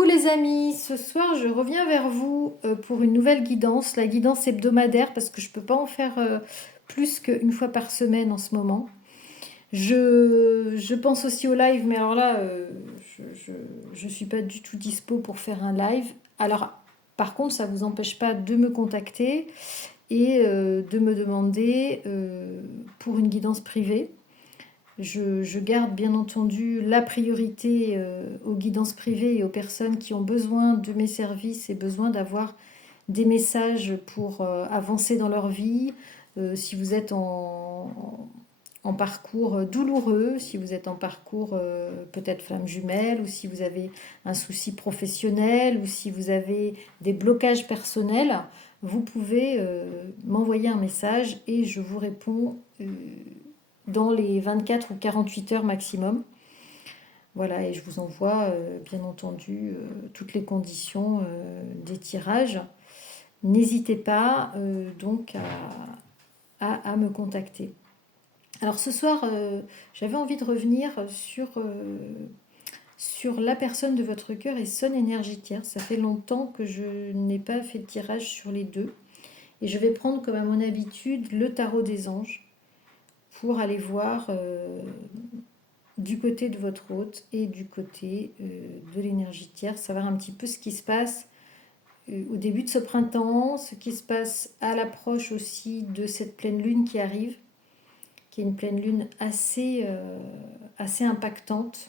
Coucou les amis, ce soir je reviens vers vous pour une nouvelle guidance, la guidance hebdomadaire parce que je ne peux pas en faire plus qu'une fois par semaine en ce moment. Je pense aussi au live, mais alors là, je ne suis pas du tout dispo pour faire un live. Alors, par contre, ça ne vous empêche pas de me contacter et de me demander pour une guidance privée. Je garde bien entendu la priorité aux guidances privées et aux personnes qui ont besoin de mes services et besoin d'avoir des messages pour avancer dans leur vie. Si vous êtes en parcours douloureux, si vous êtes en parcours peut-être flamme jumelle, ou si vous avez un souci professionnel, ou si vous avez des blocages personnels, vous pouvez m'envoyer un message et je vous réponds dans les 24 ou 48 heures maximum. Voilà, et je vous envoie bien entendu toutes les conditions des tirages. N'hésitez pas donc à me contacter. Alors ce soir, j'avais envie de revenir sur la personne de votre cœur et son énergie tierce. Ça fait longtemps que je n'ai pas fait de tirage sur les deux. Et je vais prendre comme à mon habitude le tarot des anges pour aller voir du côté de votre hôte et du côté de l'énergie tierce, savoir un petit peu ce qui se passe au début de ce printemps, ce qui se passe à l'approche aussi de cette pleine lune qui arrive, qui est une pleine lune assez impactante.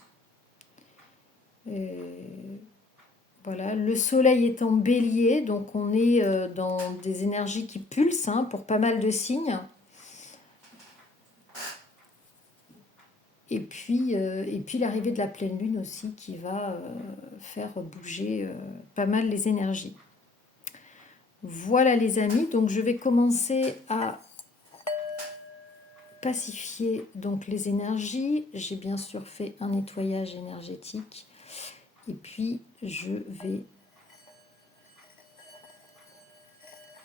Voilà, le soleil est en bélier, donc on est dans des énergies qui pulsent pour pas mal de signes. Et puis l'arrivée de la pleine lune aussi qui va faire bouger pas mal les énergies. Voilà les amis, donc je vais commencer à pacifier donc les énergies. J'ai bien sûr fait un nettoyage énergétique. Et puis je vais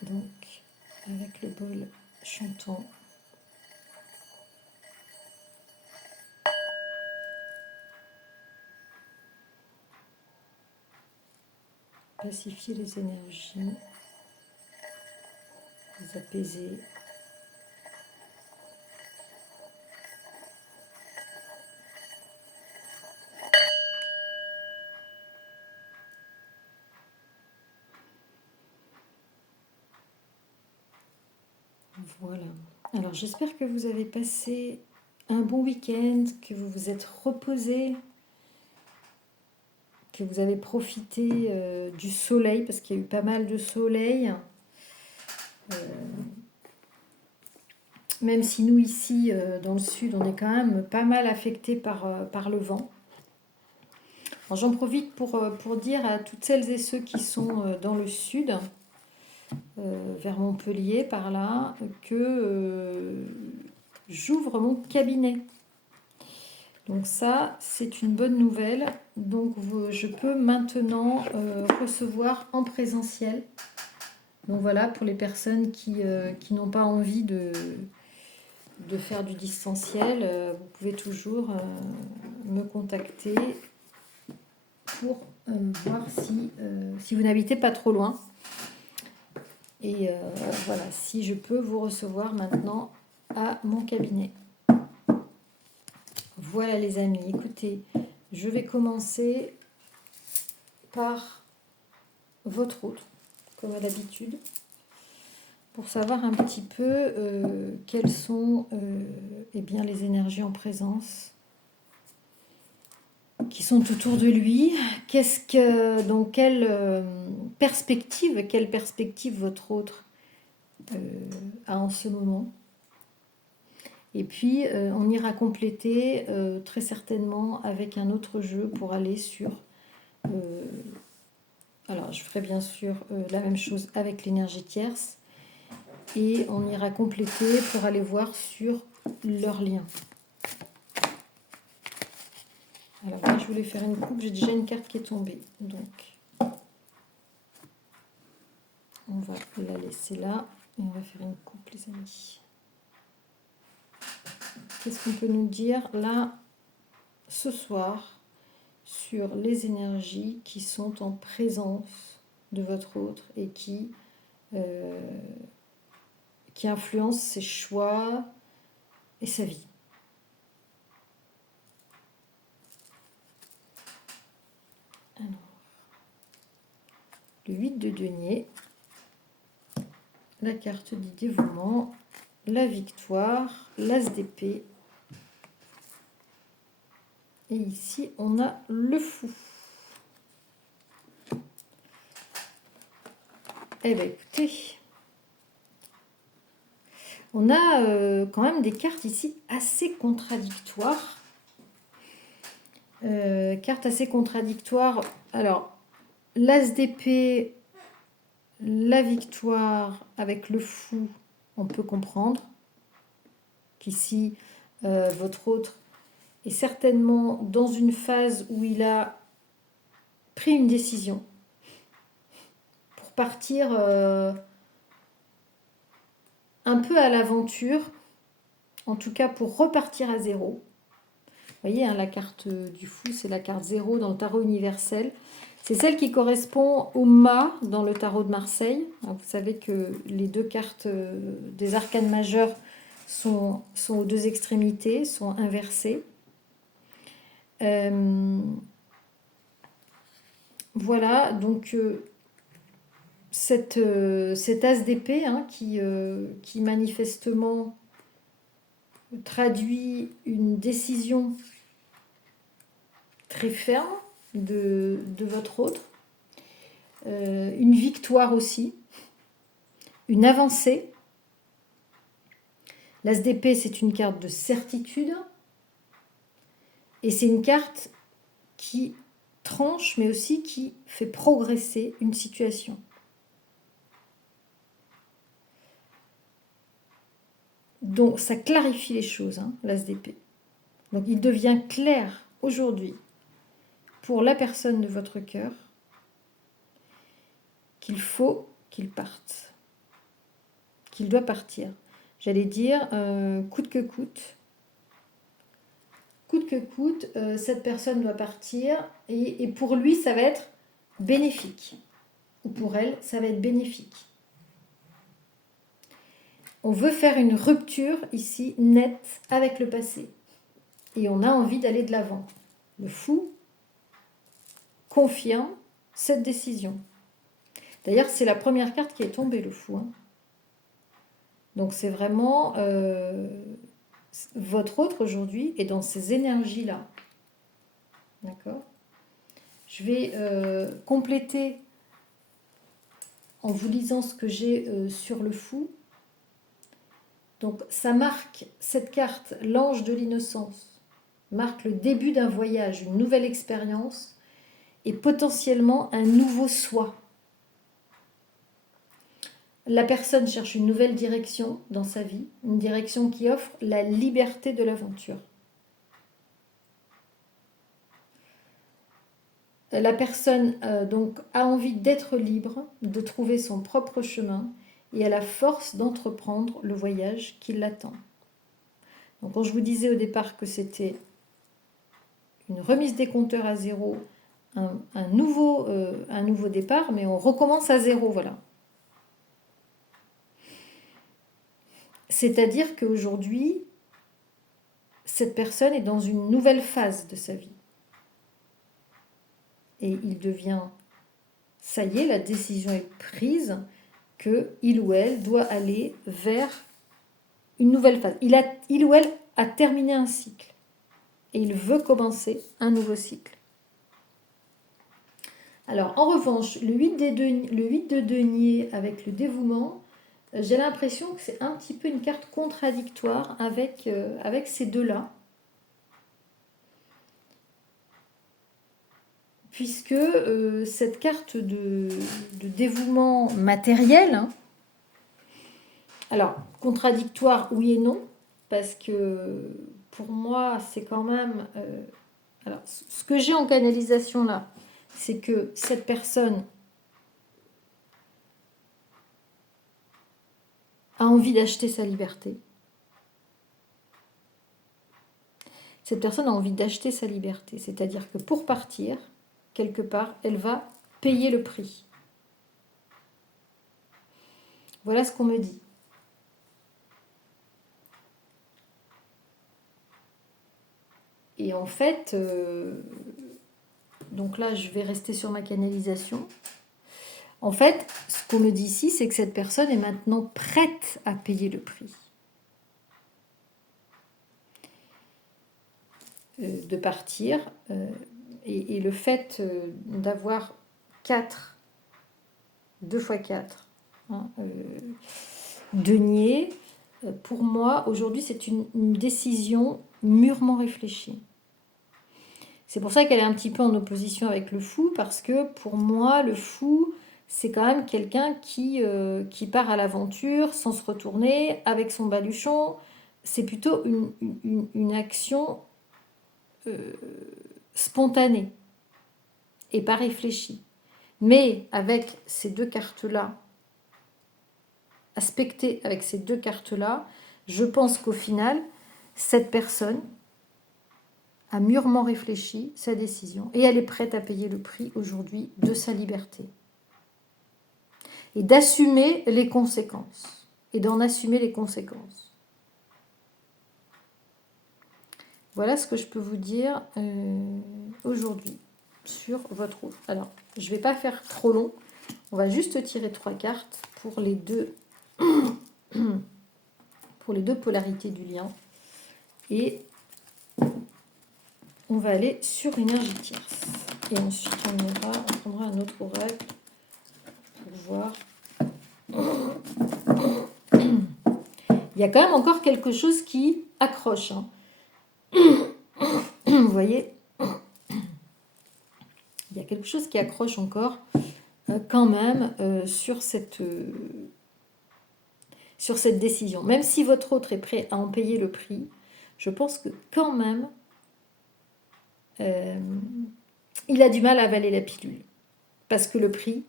donc avec le bol chantant pacifier les énergies, les apaiser. Voilà. Alors j'espère que vous avez passé un bon week-end, que vous vous êtes reposé, que vous avez profité du soleil, parce qu'il y a eu pas mal de soleil. Même si nous ici, dans le sud, on est quand même pas mal affecté par le vent. J'en profite pour dire à toutes celles et ceux qui sont dans le sud, vers Montpellier par là, que j'ouvre mon cabinet. Donc ça, c'est une bonne nouvelle. Donc je peux maintenant recevoir en présentiel. Donc voilà, pour les personnes qui n'ont pas envie de faire du distanciel, vous pouvez toujours me contacter pour voir si vous n'habitez pas trop loin. Et voilà, si je peux vous recevoir maintenant à mon cabinet. Voilà les amis, écoutez, je vais commencer par votre hôte, comme à l'habitude, pour savoir un petit peu quelles sont eh bien, les énergies en présence qui sont autour de lui. Donc quelle perspective votre hôte a en ce moment. Et puis, on ira compléter très certainement avec un autre jeu pour aller sur... alors, je ferai bien sûr la même chose avec l'énergie tierce. Et on ira compléter pour aller voir sur leur lien. Alors là, je voulais faire une coupe. J'ai déjà une carte qui est tombée. Donc, on va la laisser là. Et on va faire une coupe, les amis. Qu'est-ce qu'on peut nous dire là, ce soir, sur les énergies qui sont en présence de votre autre et qui influencent ses choix et sa vie. Alors, le 8 de denier, la carte du dévouement, la victoire, l'as d'épée. Et ici, on a le fou. Eh bien, écoutez, on a quand même des cartes ici assez contradictoires. Cartes assez contradictoires. Alors, l'as d'épée, la victoire avec le fou, on peut comprendre qu'ici, votre autre est certainement dans une phase où il a pris une décision pour partir un peu à l'aventure, en tout cas pour repartir à zéro. Vous voyez, hein, la carte du fou, c'est la carte 0 dans le tarot universel. C'est celle qui correspond au mât dans le tarot de Marseille. Alors, vous savez que les deux cartes des arcanes majeures sont aux deux extrémités, sont inversées. Voilà, donc cet as d'épée hein, qui manifestement traduit une décision très ferme de votre autre, une victoire aussi, une avancée. L'as d'épée, c'est une carte de certitude et c'est une carte qui tranche mais aussi qui fait progresser une situation. Donc ça clarifie les choses, hein, l'as d'épée. Donc il devient clair aujourd'hui pour la personne de votre cœur qu'il faut qu'il parte, qu'il doit partir. J'allais dire, coûte que coûte, cette personne doit partir et pour lui, ça va être bénéfique. Ou pour elle, ça va être bénéfique. On veut faire une rupture ici nette avec le passé. Et on a envie d'aller de l'avant. Le fou confirme cette décision. D'ailleurs, c'est la première carte qui est tombée, le fou. Hein. Donc c'est vraiment votre autre aujourd'hui est dans ces énergies-là. D'accord ? Je vais compléter en vous lisant ce que j'ai sur le fou. Donc ça marque, cette carte, l'ange de l'innocence, marque le début d'un voyage, une nouvelle expérience et potentiellement un nouveau soi. La personne cherche une nouvelle direction dans sa vie, une direction qui offre la liberté de l'aventure. La personne donc a envie d'être libre, de trouver son propre chemin et a la force d'entreprendre le voyage qui l'attend. Donc quand je vous disais au départ que c'était une remise des compteurs à zéro, un nouveau départ, mais on recommence à zéro, voilà. C'est-à-dire qu'aujourd'hui, cette personne est dans une nouvelle phase de sa vie. Et il devient, ça y est, la décision est prise qu'il ou elle doit aller vers une nouvelle phase. Il ou elle a terminé un cycle et il veut commencer un nouveau cycle. Alors, en revanche, le 8 de denier avec le dévouement, j'ai l'impression que c'est un petit peu une carte contradictoire avec ces deux-là. Puisque cette carte de dévouement matériel, hein, alors contradictoire oui et non, parce que pour moi c'est quand même... alors ce que j'ai en canalisation là, c'est que cette personne a envie d'acheter sa liberté, cette personne a envie d'acheter sa liberté. C'est-à-dire que pour partir, quelque part, elle va payer le prix. Voilà ce qu'on me dit. Et en fait, donc là, je vais rester sur ma canalisation. En fait, ce qu'on me dit ici, c'est que cette personne est maintenant prête à payer le prix. De partir. Et le fait d'avoir 4, 2 fois 4, hein, deniers, pour moi, aujourd'hui, c'est une décision mûrement réfléchie. C'est pour ça qu'elle est un petit peu en opposition avec le fou, parce que pour moi, le fou, c'est quand même quelqu'un qui part à l'aventure sans se retourner, avec son baluchon. C'est plutôt une action spontanée et pas réfléchie. Mais avec ces deux cartes-là, aspectées avec ces deux cartes-là, je pense qu'au final, cette personne a mûrement réfléchi sa décision et elle est prête à payer le prix aujourd'hui de sa liberté. Et d'assumer les conséquences. Et d'en assumer les conséquences. Voilà ce que je peux vous dire aujourd'hui sur votre route. Alors, je ne vais pas faire trop long. On va juste tirer 3 cartes pour les deux polarités du lien. Et on va aller sur l'énergie tierce. Et ensuite, on prendra un autre oracle pour voir. Il y a quand même encore quelque chose qui accroche. Hein. Vous voyez, il y a quelque chose qui accroche encore quand même sur cette décision. Même si votre autre est prêt à en payer le prix, je pense que quand même, il a du mal à avaler la pilule. Parce que le prix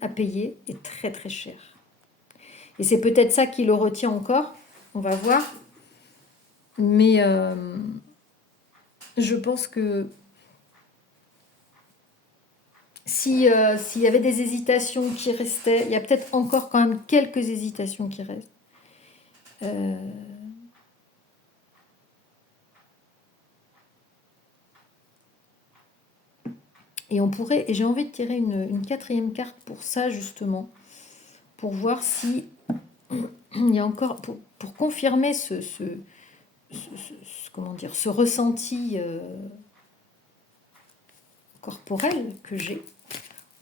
à payer est très très cher. Et c'est peut-être ça qui le retient encore, on va voir. Mais je pense que s'il y avait des hésitations qui restaient, il y a peut-être encore quand même quelques hésitations qui restent. Et on pourrait, et j'ai envie de tirer une 4e carte pour ça justement, pour voir si il y a encore, pour confirmer comment dire, ce ressenti corporel que j'ai.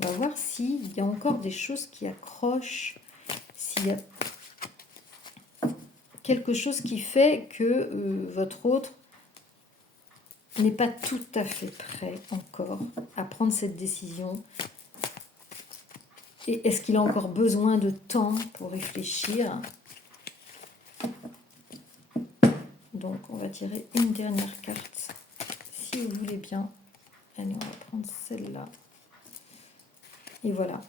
On va voir s'il y a encore des choses qui accrochent, s'il y a quelque chose qui fait que votre autre n'est pas tout à fait prêt encore à prendre cette décision. Et est-ce qu'il a encore besoin de temps pour réfléchir? Donc, on va tirer une dernière carte, si vous voulez bien. Allez, on va prendre celle-là. Et voilà.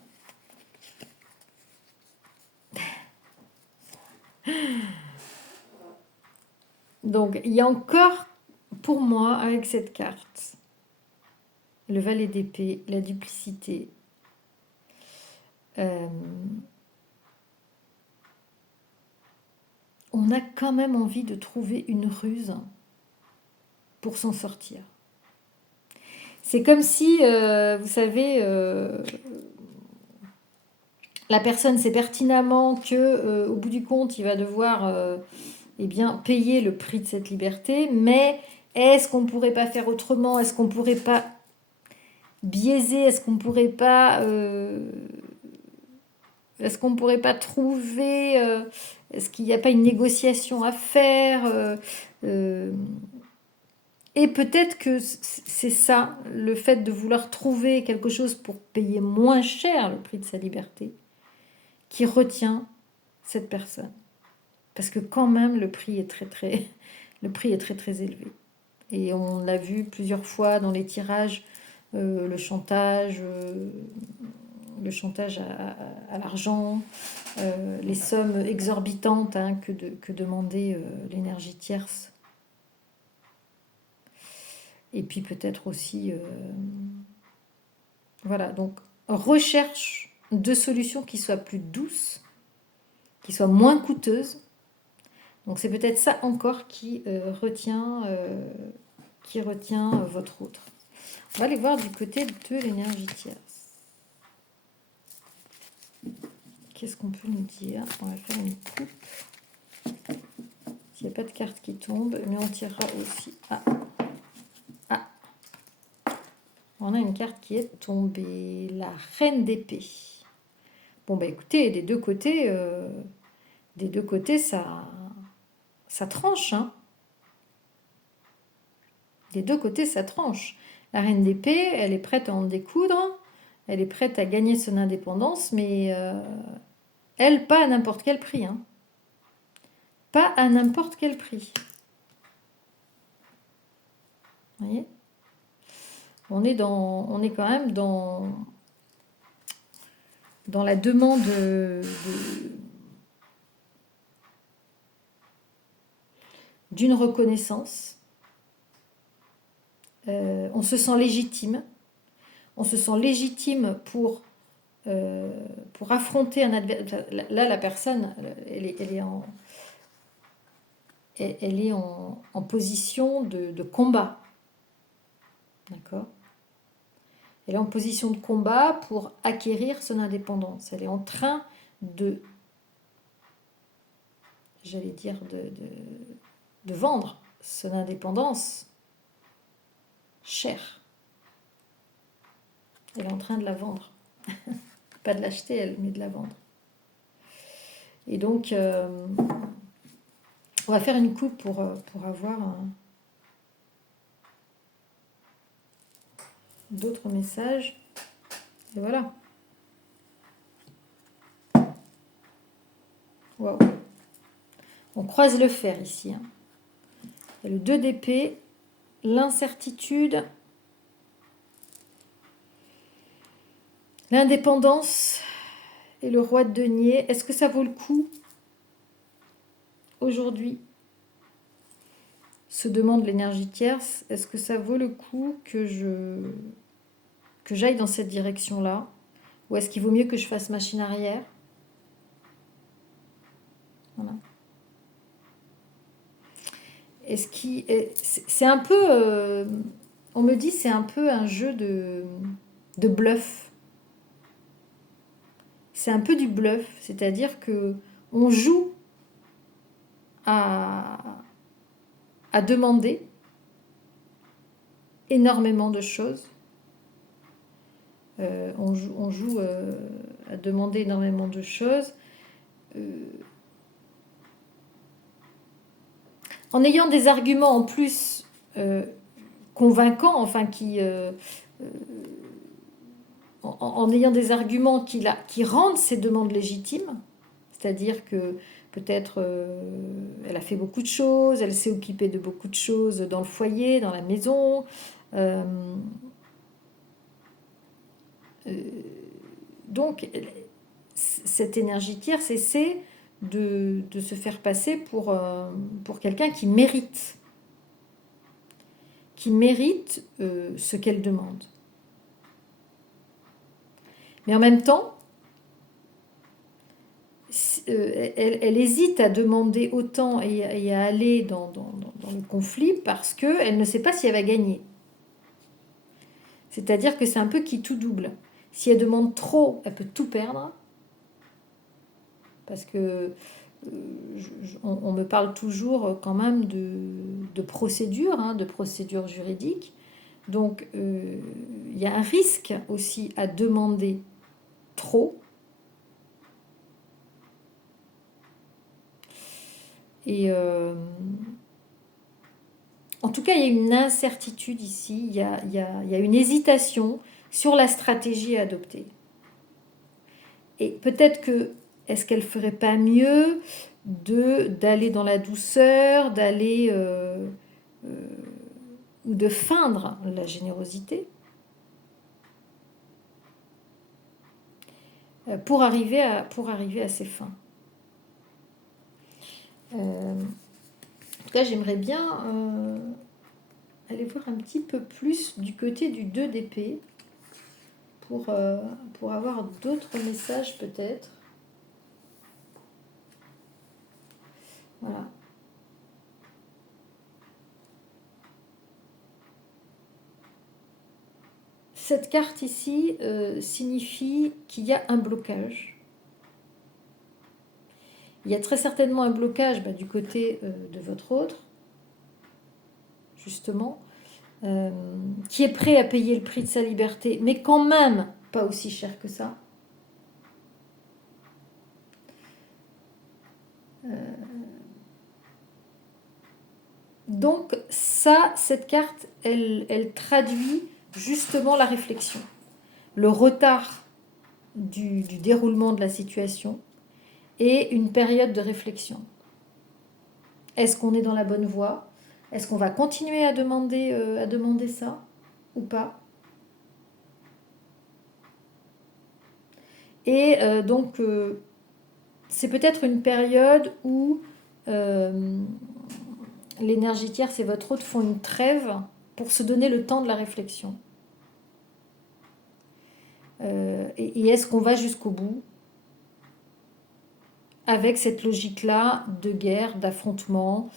Donc, il y a encore, pour moi, avec cette carte, le valet d'épée, la duplicité. On a quand même envie de trouver une ruse pour s'en sortir. C'est comme si, vous savez, la personne sait pertinemment que, au bout du compte, il va devoir payer le prix de cette liberté, mais est-ce qu'on ne pourrait pas faire autrement? Est-ce qu'on ne pourrait pas biaiser? Est-ce qu'on ne pourrait pas... est-ce qu'on ne pourrait pas trouver... est-ce qu'il n'y a pas une négociation à faire et peut-être que c'est ça, le fait de vouloir trouver quelque chose pour payer moins cher le prix de sa liberté, qui retient cette personne. Parce que quand même, le prix est très élevé. Et on l'a vu plusieurs fois dans les tirages, le chantage à l'argent, les sommes exorbitantes que demandait l'énergie tierce. Et puis peut-être aussi... voilà, donc recherche de solutions qui soient plus douces, qui soient moins coûteuses. Donc c'est peut-être ça encore qui retient votre autre. On va aller voir du côté de l'énergie tierce. Qu'est-ce qu'on peut nous dire? On va faire une coupe. S'il n'y a pas de carte qui tombe, mais on tirera aussi. Ah. On a une carte qui est tombée. La reine d'épée. Bon, bah écoutez, des deux côtés, ça tranche. Hein. Des deux côtés, ça tranche. La reine d'épée, elle est prête à en découdre. Elle est prête à gagner son indépendance, mais elle, pas à n'importe quel prix. Hein. Pas à n'importe quel prix. Vous voyez ? On est quand même dans la demande d'une reconnaissance. On se sent légitime. On se sent légitime pour affronter un adversaire. Là, la personne, elle est en position de combat. D'accord ? Elle est en position de combat pour acquérir son indépendance. Elle est en train de vendre son indépendance cher. Elle est en train de la vendre. Pas de l'acheter, elle, mais de la vendre. Et donc, on va faire une coupe pour avoir d'autres messages. Et voilà. Waouh. On croise le fer ici. Hein. Il y a le 2 d'épée, l'incertitude, l'indépendance et le roi de denier. Est-ce que ça vaut le coup aujourd'hui? Se demande l'énergie tierce. Est-ce que ça vaut le coup que j'aille dans cette direction-là? Ou est-ce qu'il vaut mieux que je fasse machine arrière? Voilà. C'est un peu... on me dit c'est un peu un jeu de bluff. C'est un peu du bluff. C'est-à-dire que on joue à demander énormément de choses. On joue à demander énormément de choses. En ayant des arguments en plus convaincants, enfin en ayant des arguments qui rendent ces demandes légitimes, c'est-à-dire que peut-être elle a fait beaucoup de choses, elle s'est occupée de beaucoup de choses dans le foyer, dans la maison. Donc, cette énergie tierce essaie de se faire passer pour quelqu'un qui mérite ce qu'elle demande. Mais en même temps, elle hésite à demander autant et à aller dans le conflit parce qu'elle ne sait pas si elle va gagner. C'est-à-dire que c'est un peu qui tout double. Si elle demande trop, elle peut tout perdre. Parce que on me parle toujours quand même de procédure, de procédure juridique. Donc, il y a un risque aussi à demander trop. Et en tout cas, il y a une incertitude ici, il y a une hésitation sur la stratégie à adopter. Et peut-être que, est-ce qu'elle ne ferait pas mieux d'aller dans la douceur, d'aller ou de feindre la générosité pour arriver à ses fins. En tout cas, j'aimerais bien aller voir un petit peu plus du côté du 2 d'épée pour avoir d'autres messages peut-être. Voilà. Cette carte ici signifie qu'il y a un blocage. Il y a très certainement un blocage du côté de votre autre, justement, qui est prêt à payer le prix de sa liberté, mais quand même pas aussi cher que ça. Donc ça, cette carte, elle traduit justement la réflexion, le retard du déroulement de la situation et une période de réflexion. Est-ce qu'on est dans la bonne voie? Est-ce qu'on va continuer à demander ça ou pas? Et donc, c'est peut-être une période où l'énergie tierce et votre autre font une trêve pour se donner le temps de la réflexion. Et est-ce qu'on va jusqu'au bout avec cette logique-là de guerre, d'affrontement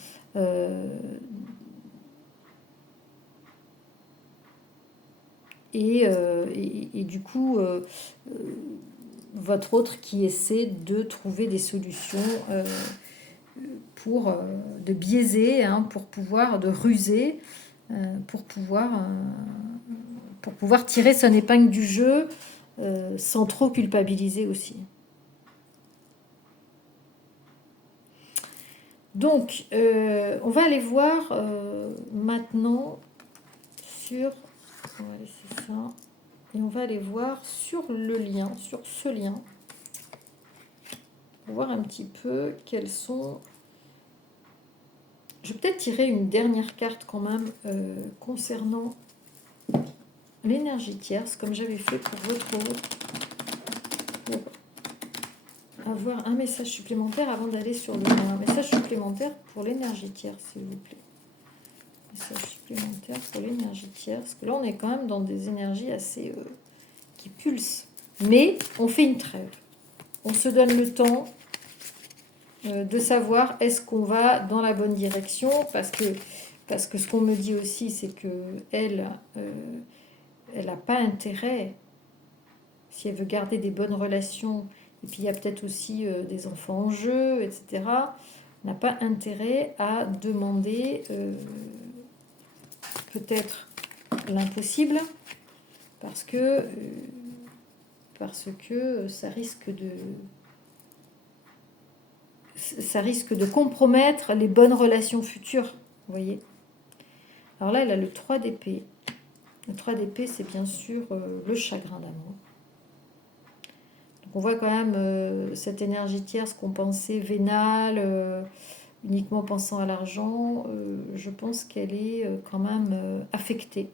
et du coup, votre autre qui essaie de trouver des solutions de biaiser, pour pouvoir, de ruser, pour pouvoir tirer son épingle du jeu sans trop culpabiliser aussi. Donc, on va aller voir maintenant sur... On va laisser ça. Et on va aller voir sur le lien, sur ce lien, pour voir un petit peu quels sont... Je vais peut-être tirer une dernière carte quand même concernant l'énergie tierce, comme j'avais fait pour votre autre, pour avoir un message supplémentaire avant d'aller sur le lien. Un message supplémentaire pour l'énergie tierce, s'il vous plaît. Message supplémentaire pour l'énergie tierce, parce que là on est quand même dans des énergies assez qui pulsent. Mais on fait une trêve. On se donne le temps de savoir est-ce qu'on va dans la bonne direction, parce que ce qu'on me dit aussi, c'est que elle n'a pas intérêt, si elle veut garder des bonnes relations, et puis il y a peut-être aussi des enfants en jeu, etc., n'a pas intérêt à demander peut-être l'impossible, parce que ça risque de compromettre les bonnes relations futures, vous voyez. Alors là, elle a le 3 d'épée. Le 3 d'épée, c'est bien sûr le chagrin d'amour. Donc on voit quand même cette énergie tierce qu'on pensait vénale, uniquement pensant à l'argent. Je pense qu'elle est quand même affectée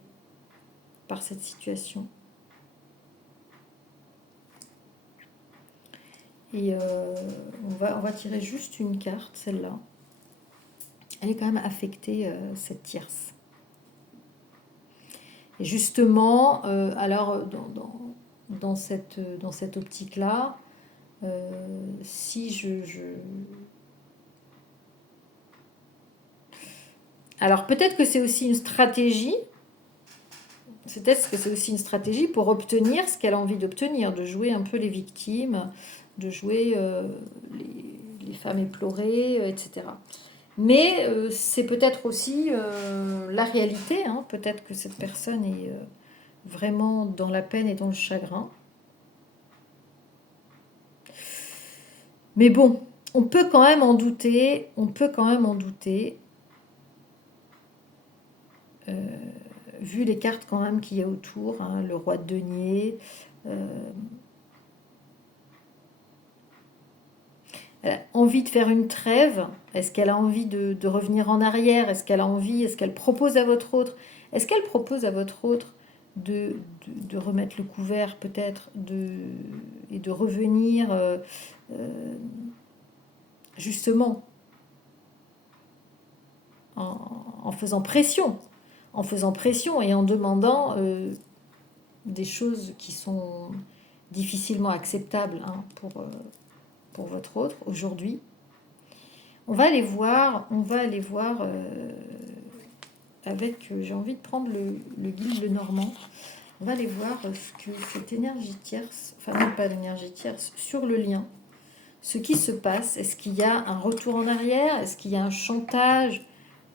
par cette situation. Et on va tirer juste une carte, celle-là. Elle est quand même affectée, cette tierce. Et justement, alors dans cette optique-là, si Alors peut-être que c'est aussi une stratégie. Peut-être que c'est aussi une stratégie pour obtenir ce qu'elle a envie d'obtenir, de jouer un peu les victimes, de jouer les femmes éplorées, etc. Mais c'est peut-être aussi la réalité. Peut-être que cette personne est vraiment dans la peine et dans le chagrin. Mais bon, on peut quand même en douter. Vu les cartes quand même qu'il y a autour, le roi de denier. Elle a envie de faire une trêve. Est-ce qu'elle a envie de revenir en arrière? Est-ce qu'elle propose à votre autre? Est-ce qu'elle propose à votre autre de remettre le couvert peut-être et de revenir justement en faisant pression, en faisant pression et en demandant des choses qui sont difficilement acceptables hein, pour votre autre aujourd'hui. On va aller voir avec, j'ai envie de prendre le guide Lenormand. On va aller voir ce que cette énergie tierce, enfin non pas l'énergie tierce, sur le lien, ce qui se passe. Est-ce qu'il y a un retour en arrière? Est-ce qu'il y a un chantage?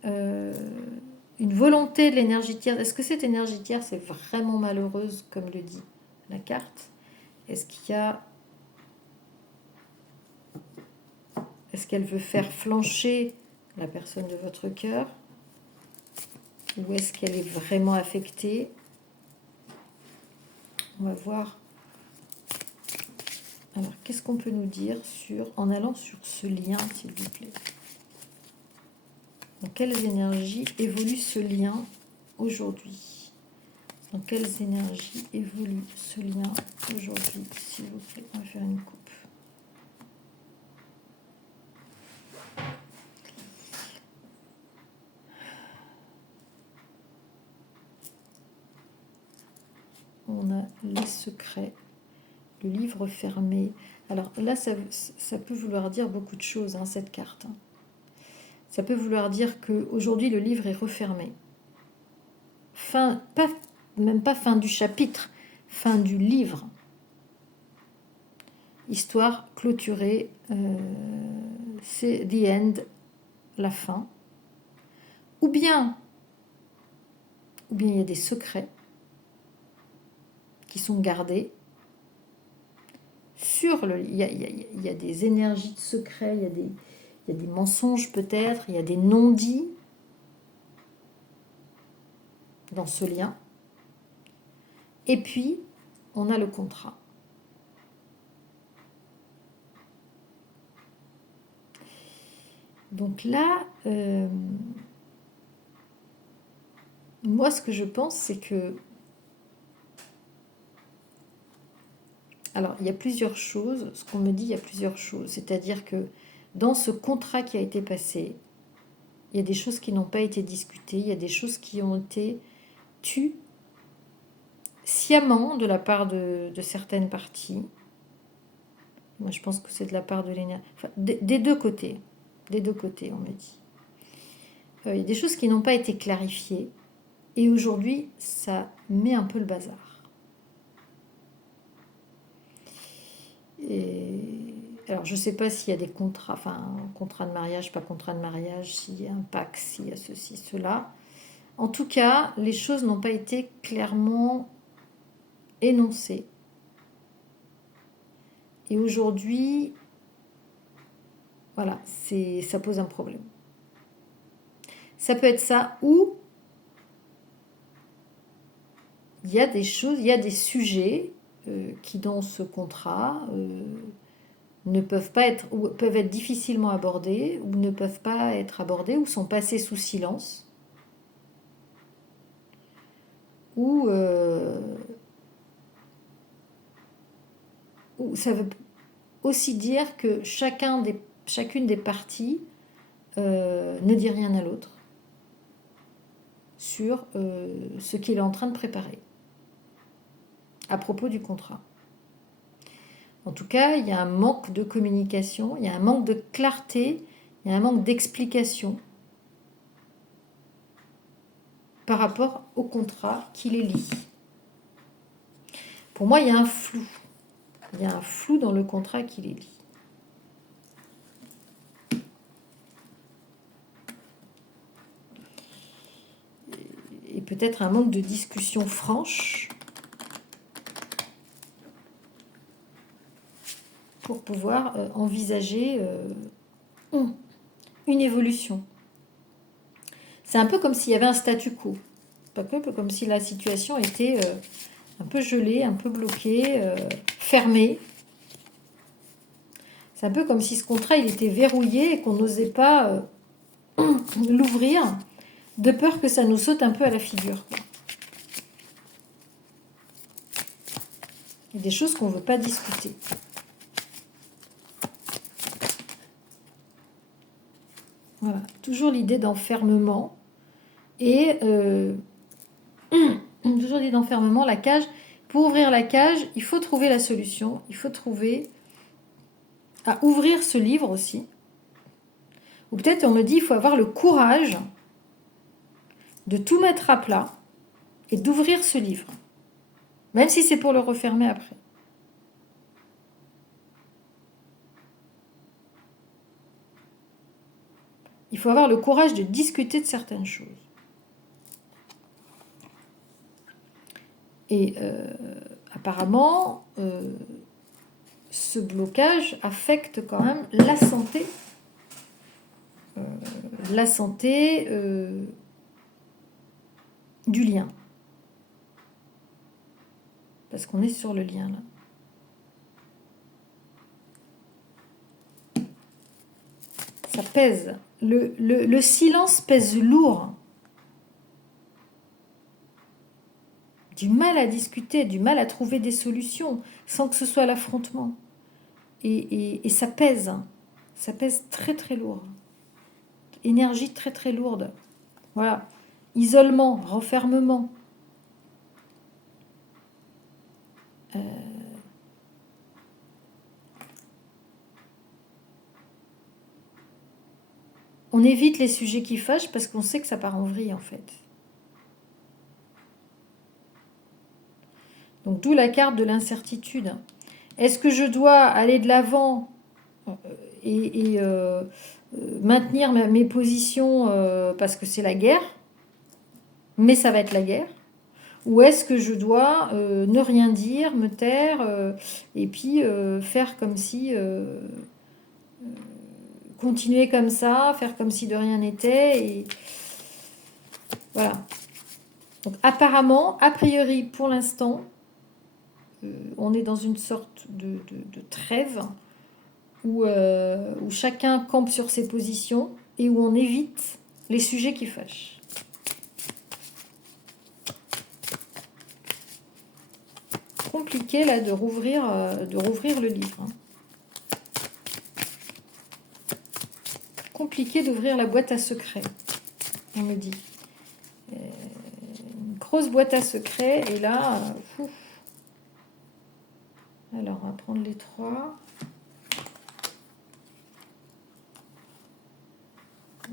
Une volonté de l'énergie tierce? Est-ce que cette énergie tierce est vraiment malheureuse, comme le dit la carte? Est-ce qu'elle veut faire flancher la personne de votre cœur? Ou est-ce qu'elle est vraiment affectée? On va voir. Alors, qu'est-ce qu'on peut nous dire en allant sur ce lien, s'il vous plaît? Dans quelles énergies évolue ce lien aujourd'hui? Dans quelles énergies évolue ce lien aujourd'hui, s'il vous plaît? On va faire une coupe. On a les secrets, le livre fermé. Alors là, ça peut vouloir dire beaucoup de choses, hein, cette carte. Ça peut vouloir dire qu'aujourd'hui, le livre est refermé. Même pas fin du chapitre, fin du livre. Histoire clôturée, c'est the end, la fin. Ou bien il y a des secrets qui sont gardés. Il y a des énergies de secrets, il y a des mensonges peut-être, il y a des non-dits dans ce lien. Et puis, on a le contrat. Donc là, moi, ce que je pense, c'est que... Alors, il y a plusieurs choses. Ce qu'on me dit, il y a plusieurs choses. C'est-à-dire que dans ce contrat qui a été passé, il y a des choses qui n'ont pas été discutées, il y a des choses qui ont été tues sciemment de la part de certaines parties. Moi, je pense que c'est de la part de l'énergie. Enfin, des deux côtés. Des deux côtés, on me dit. Il y a des choses qui n'ont pas été clarifiées. Et aujourd'hui, ça met un peu le bazar. Alors, je ne sais pas s'il y a des contrats, enfin, contrat de mariage, pas contrat de mariage, s'il y a un pacte, s'il y a ceci, cela. En tout cas, les choses n'ont pas été clairement énoncées. Et aujourd'hui, voilà, ça pose un problème. Ça peut être ça, ou il y a des choses, il y a des sujets qui, dans ce contrat, ne peuvent pas être, ou peuvent être difficilement abordés, ou ne peuvent pas être abordés, ou sont passés sous silence, ou ça veut aussi dire que chacune des parties ne dit rien à l'autre sur ce qu'il est en train de préparer à propos du contrat. En tout cas, il y a un manque de communication, il y a un manque de clarté, il y a un manque d'explication par rapport au contrat qui les lie. Pour moi, il y a un flou. Il y a un flou dans le contrat qui les lie. Et peut-être un manque de discussion franche pour pouvoir envisager une évolution. C'est un peu comme s'il y avait un statu quo. Un peu comme si la situation était un peu gelée, un peu bloquée, fermée. C'est un peu comme si ce contrat il était verrouillé et qu'on n'osait pas l'ouvrir de peur que ça nous saute un peu à la figure. Il y a des choses qu'on ne veut pas discuter. Voilà, toujours l'idée d'enfermement et toujours dit d'enfermement, la cage. Pour ouvrir la cage, il faut trouver la solution. Il faut trouver à ouvrir ce livre aussi. Ou peut-être on me dit il faut avoir le courage de tout mettre à plat et d'ouvrir ce livre. Même si c'est pour le refermer après. Il faut avoir le courage de discuter de certaines choses. Et apparemment, ce blocage affecte quand même la santé. Du lien. Parce qu'on est sur le lien là. Ça pèse. Le silence pèse lourd. Du mal à discuter, du mal à trouver des solutions sans que ce soit l'affrontement. Et ça pèse. Ça pèse très très lourd. Énergie très très lourde. Voilà. Isolement, renfermement. On évite les sujets qui fâchent parce qu'on sait que ça part en vrille en fait. Donc d'où la carte de l'incertitude. Est-ce que je dois aller de l'avant et maintenir mes positions parce que c'est la guerre, mais ça va être la guerre? Ou est-ce que je dois ne rien dire, me taire et puis faire comme si... continuer comme ça, faire comme si de rien n'était. Et... voilà. Donc apparemment, a priori, pour l'instant, on est dans une sorte de trêve où chacun campe sur ses positions et où on évite les sujets qui fâchent. Compliqué là de rouvrir le livre. Hein. Compliqué d'ouvrir la boîte à secrets, on me dit. Une grosse boîte à secrets et là... Alors, on va prendre les 3.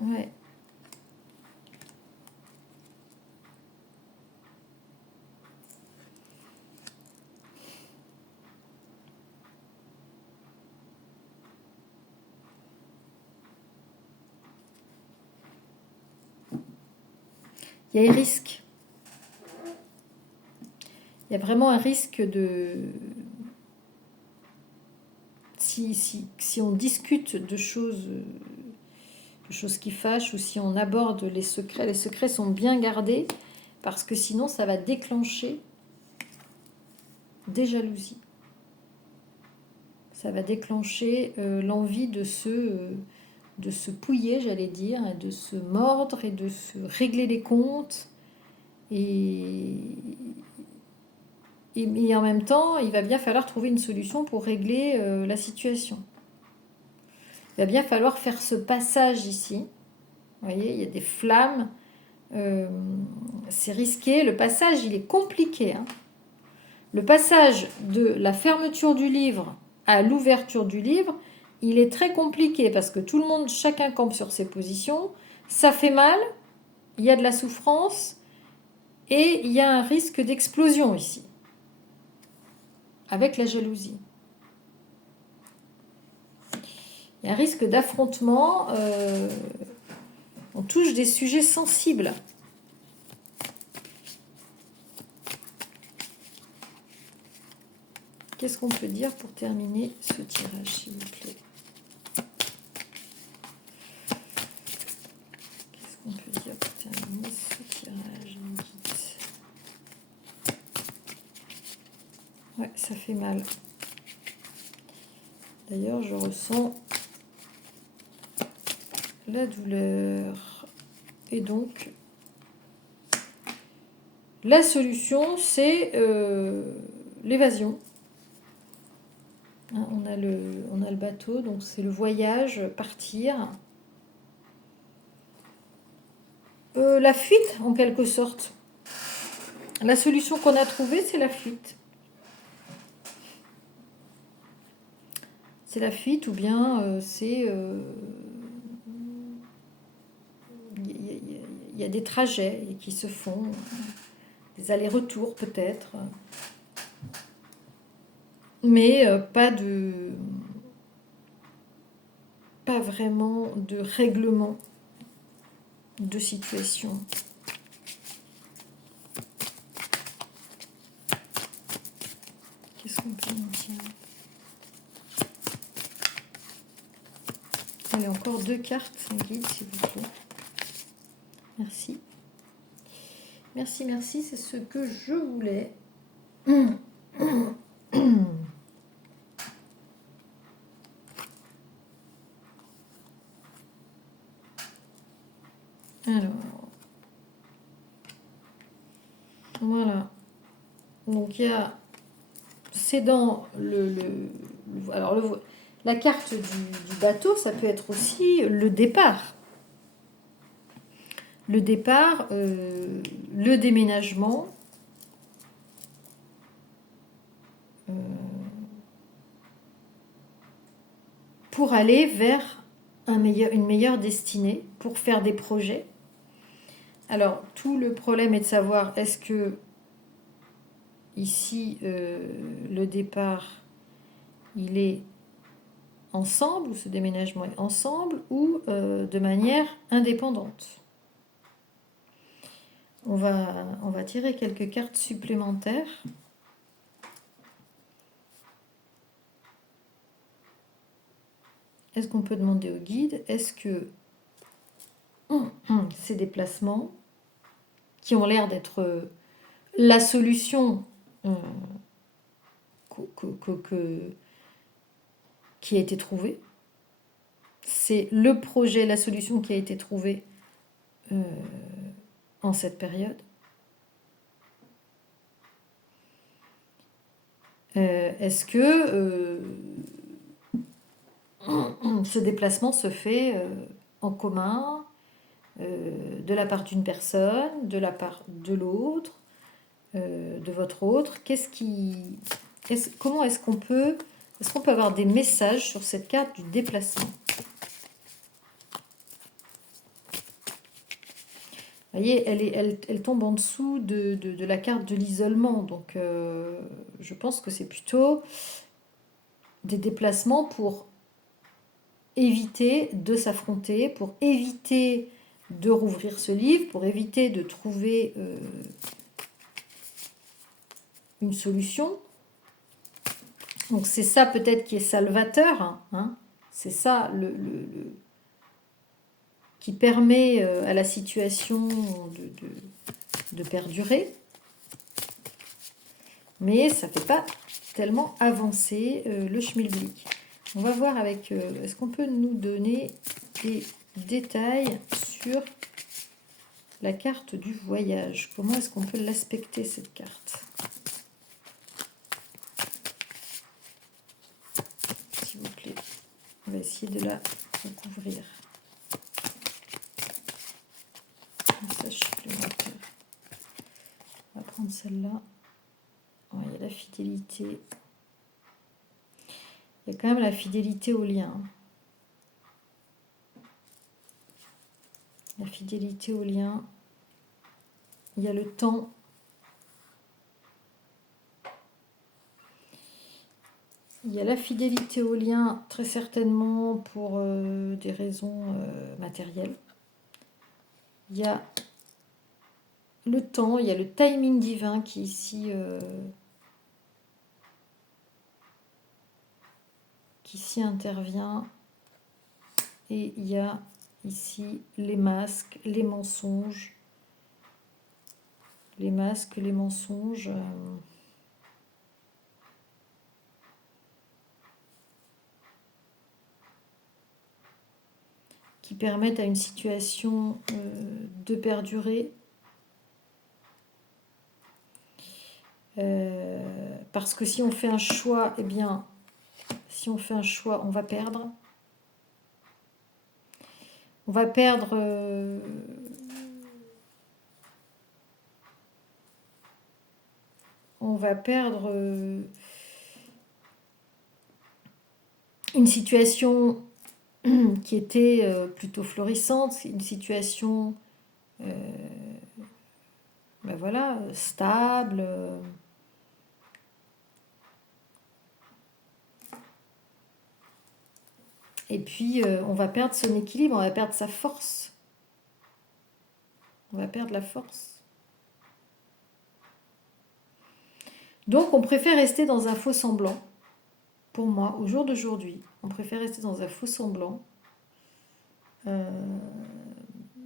Ouais. Il y a un risque. Il y a vraiment un risque de... Si on discute de choses qui fâchent ou si on aborde les secrets sont bien gardés parce que sinon ça va déclencher des jalousies. Ça va déclencher l'envie de se pouiller, j'allais dire, de se mordre et de se régler les comptes. Et en même temps, il va bien falloir trouver une solution pour régler la situation. Il va bien falloir faire ce passage ici. Vous voyez, il y a des flammes. C'est risqué. Le passage, il est compliqué. Hein. Le passage de la fermeture du livre à l'ouverture du livre, il est très compliqué parce que tout le monde, chacun campe sur ses positions. Ça fait mal. Il y a de la souffrance. Et il y a un risque d'explosion ici. Avec la jalousie. Il y a un risque d'affrontement. On touche des sujets sensibles. Qu'est-ce qu'on peut dire pour terminer ce tirage, s'il vous plaît? Qu'est-ce qu'on peut dire pour terminer ce tirage? Ouais, ça fait mal. D'ailleurs, je ressens la douleur. Et donc, la solution, c'est l'évasion. Hein, on a le bateau, donc c'est le voyage, partir. La fuite, en quelque sorte. La solution qu'on a trouvée, c'est la fuite. C'est la fuite ou bien c'est... Il y a des trajets qui se font, des allers-retours peut-être, mais pas vraiment de règlement de situation. Qu'est-ce qu'on peut en dire? Allez, encore 2 cartes, un guide, s'il vous plaît. Merci. Merci, merci, c'est ce que je voulais. Alors, voilà. Donc, c'est dans la carte du bateau, ça peut être aussi le départ. Le départ, le déménagement, pour aller vers une meilleure destinée, pour faire des projets. Alors, tout le problème est de savoir est-ce que ici, le départ, il est ensemble, ou ce déménagement est ensemble, ou de manière indépendante. On va tirer quelques cartes supplémentaires. Est-ce qu'on peut demander au guide, est-ce que ces déplacements qui ont l'air d'être la solution qui a été trouvée, c'est le projet, la solution qui a été trouvée en cette période. Est-ce que ce déplacement se fait en commun, de la part d'une personne, de la part de l'autre, de votre autre? Comment est-ce qu'on peut avoir des messages sur cette carte du déplacement? Vous voyez, elle tombe en dessous de la carte de l'isolement. Donc, je pense que c'est plutôt des déplacements pour éviter de s'affronter, pour éviter de rouvrir ce livre, pour éviter de trouver une solution. Donc, c'est ça peut-être qui est salvateur. Hein. C'est ça qui permet à la situation de perdurer. Mais ça ne fait pas tellement avancer le schmilblick. On va voir avec... est-ce qu'on peut nous donner des détails sur la carte du voyage? Comment est-ce qu'on peut l'aspecter, cette carte? S'il vous plaît. On va essayer de la recouvrir. Message supplémentaire. On va prendre celle-là. Oh, il y a la fidélité. Il y a quand même la fidélité au lien. La fidélité au lien. Il y a le temps. Il y a la fidélité au lien, très certainement pour des raisons matérielles. Il y a le temps, il y a le timing divin qui ici intervient. Et il y a ici les masques, les mensonges. Les masques, les mensonges. Qui permettent à une situation de perdurer. Parce que si on fait un choix, eh bien, si on fait un choix, on va perdre. On va perdre on va perdre une situation qui était plutôt florissante, une situation ben voilà, stable. Et puis, on va perdre son équilibre, on va perdre sa force. On va perdre la force. Donc, on préfère rester dans un faux semblant. Pour moi, au jour d'aujourd'hui, on préfère rester dans un faux semblant,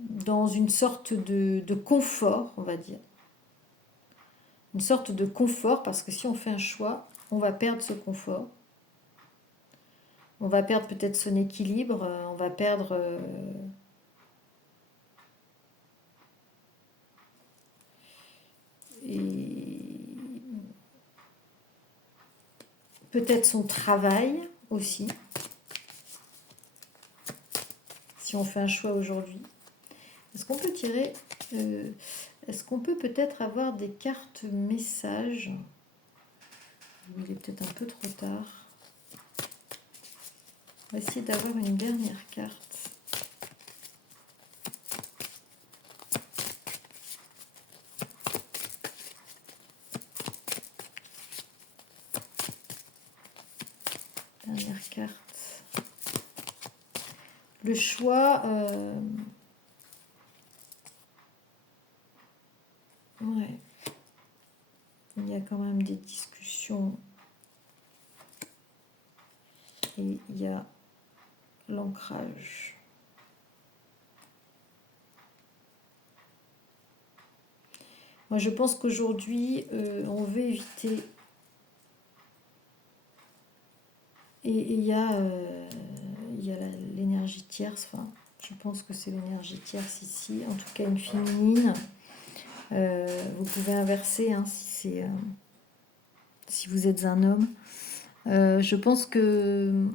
dans une sorte de confort, on va dire. Une sorte de confort, parce que si on fait un choix, on va perdre ce confort. On va perdre peut-être son équilibre, on va perdre et peut-être son travail aussi, si on fait un choix aujourd'hui. Est-ce qu'on peut tirer est-ce qu'on peut peut-être avoir des cartes messages? Il est peut-être un peu trop tard. On va essayer d'avoir une dernière carte. Dernière carte. Le choix... ouais. Il y a quand même des discussions. Et il y a l'ancrage. Moi, je pense qu'aujourd'hui, on veut éviter... Et il y a l'énergie tierce, enfin, je pense que c'est l'énergie tierce ici, en tout cas une féminine. Vous pouvez inverser hein, si vous êtes un homme. Je pense que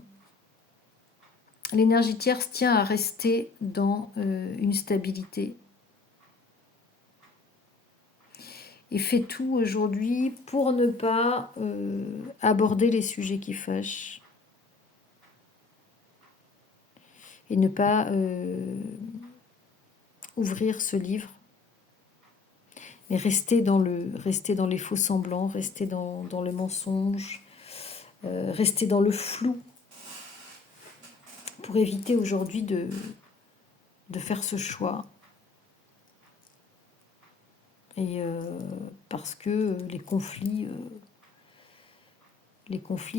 l'énergie tierce tient à rester dans une stabilité. Et fait tout aujourd'hui pour ne pas aborder les sujets qui fâchent. Et ne pas ouvrir ce livre. Mais rester dans les faux semblants, rester dans le mensonge, rester dans le flou, pour éviter aujourd'hui de faire ce choix. Et parce que les conflits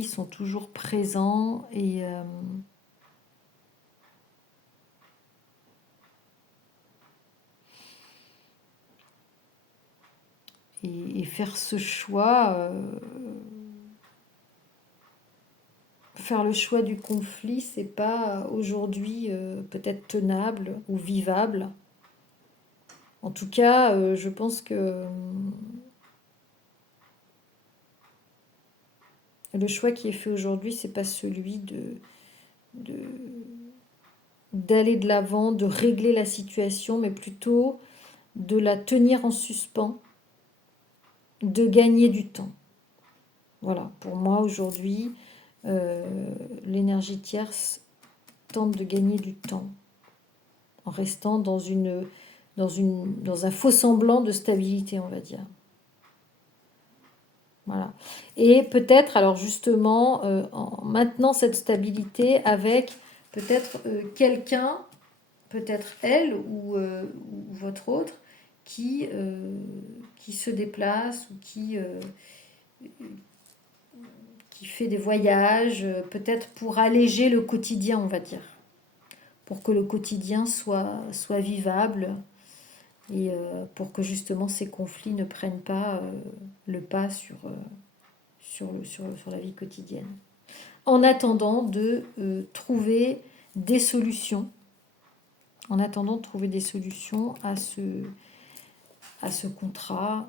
sont toujours présents et faire ce choix, faire le choix du conflit, c'est pas aujourd'hui peut-être tenable ou vivable. En tout cas, je pense que le choix qui est fait aujourd'hui, c'est pas celui d'aller de l'avant, de régler la situation, mais plutôt de la tenir en suspens, de gagner du temps. Voilà, pour moi aujourd'hui, l'énergie tierce tente de gagner du temps en restant dans un faux semblant de stabilité, on va dire. Voilà. Et peut-être, alors justement, en maintenant cette stabilité avec peut-être quelqu'un, peut-être elle ou votre autre, qui se déplace ou qui fait des voyages, peut-être pour alléger le quotidien, on va dire. Pour que le quotidien soit vivable et pour que justement ces conflits ne prennent pas le pas sur la vie quotidienne. En attendant de trouver des solutions, à ce contrat.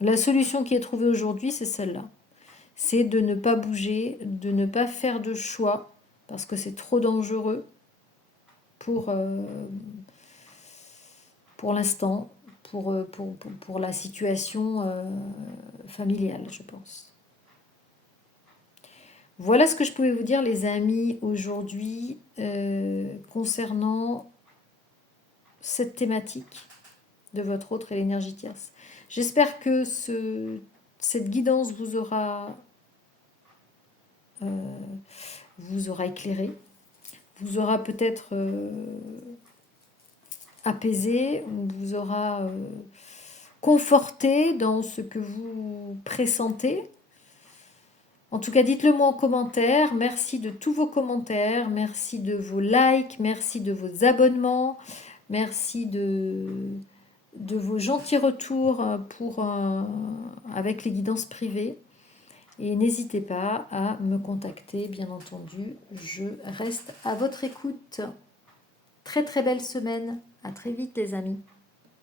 La solution qui est trouvée aujourd'hui, c'est celle-là. C'est de ne pas bouger, de ne pas faire de choix, parce que c'est trop dangereux pour l'instant, pour la situation familiale, je pense. Voilà ce que je pouvais vous dire, les amis, aujourd'hui, concernant cette thématique de votre autre et l'énergie tierce. J'espère que cette guidance vous aura éclairé, vous aura peut-être apaisé, vous aura conforté dans ce que vous pressentez. En tout cas, dites-le moi en commentaire. Merci de tous vos commentaires, merci de vos likes, merci de vos abonnements, merci de vos gentils retours avec les guidances privées. Et n'hésitez pas à me contacter, bien entendu. Je reste à votre écoute. Très très belle semaine. À très vite les amis.